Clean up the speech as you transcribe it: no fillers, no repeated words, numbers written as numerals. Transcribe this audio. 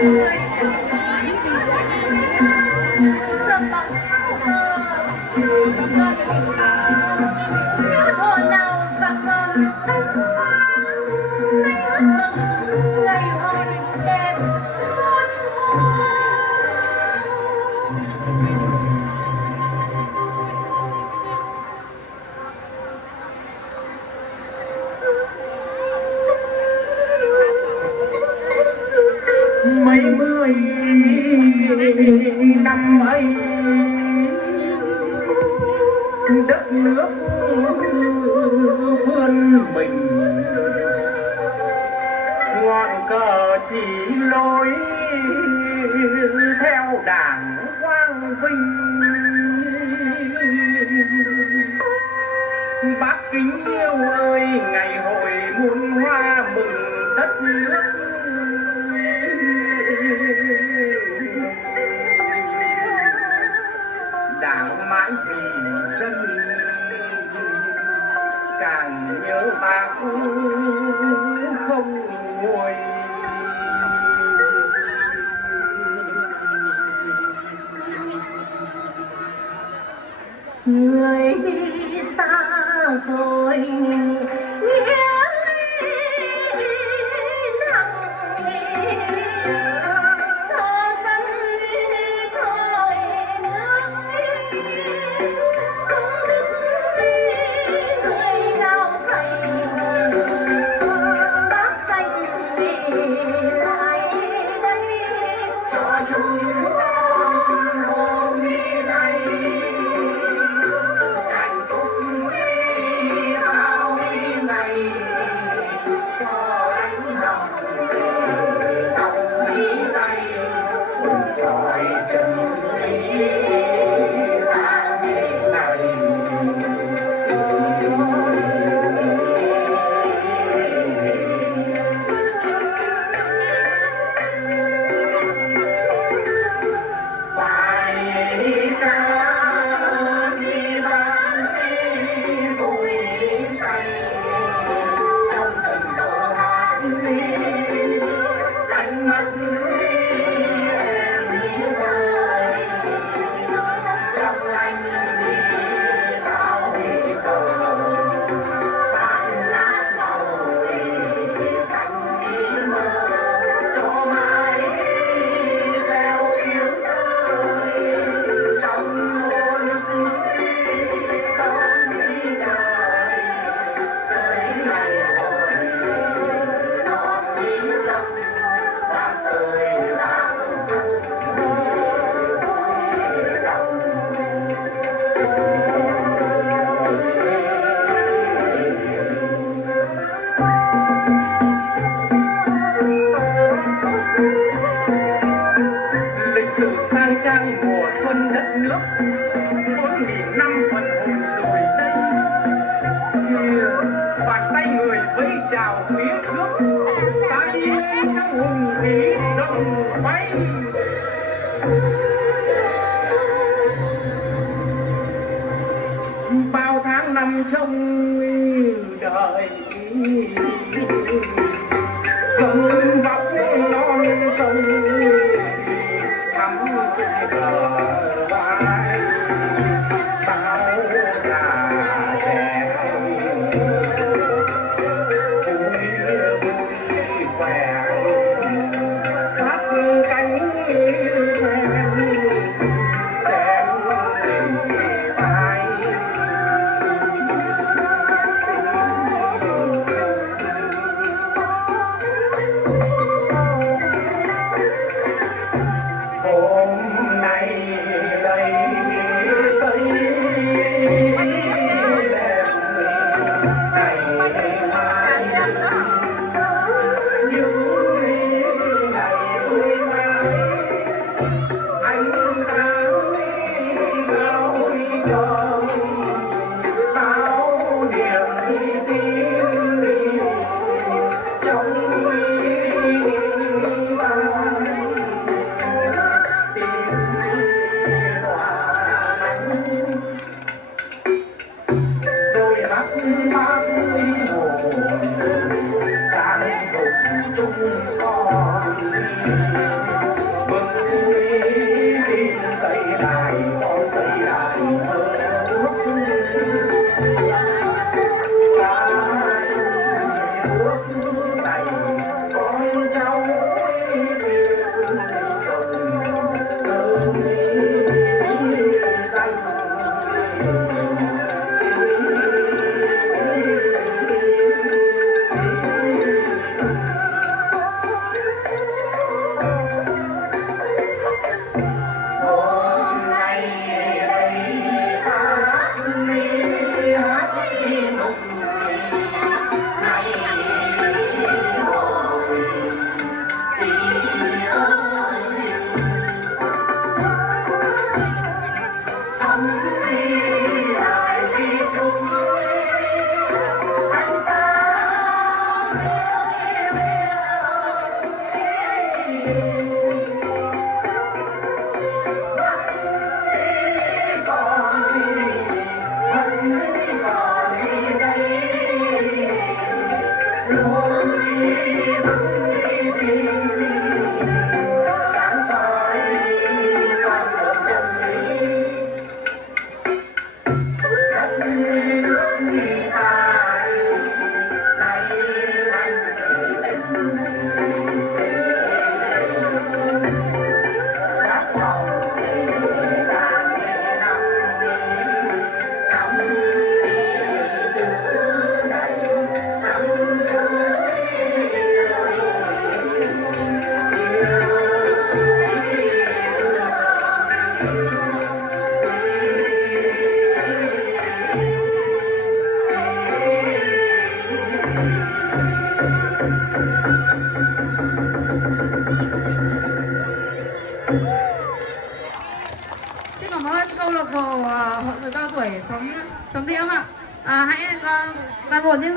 mấy mươi năm ấy đất nước vươn mình ngọn cờ chỉ lối theo đảng quang vinh. Bác kính yêu ơi, ngày hội muôn hoa mừng đất nước. Đảng mãi vì dân, càng nhớ bác không nguôi. Người đi xa rồi nghĩa mùa xuân đất nước 4.000 năm phần hồn lùi đây. Bàn tay người vẫy chào phía trước, ta đi trong hùng khí rồng bay. Bao tháng năm trông đợi cầm vóc non sông thắm bờ vai. Bao là trẻ vui khỏe sát cánh chung con Xin cảm ơn câu lạc bộ hội người cao tuổi sống Liễm ạ. Hãy toàn bộ nhân dân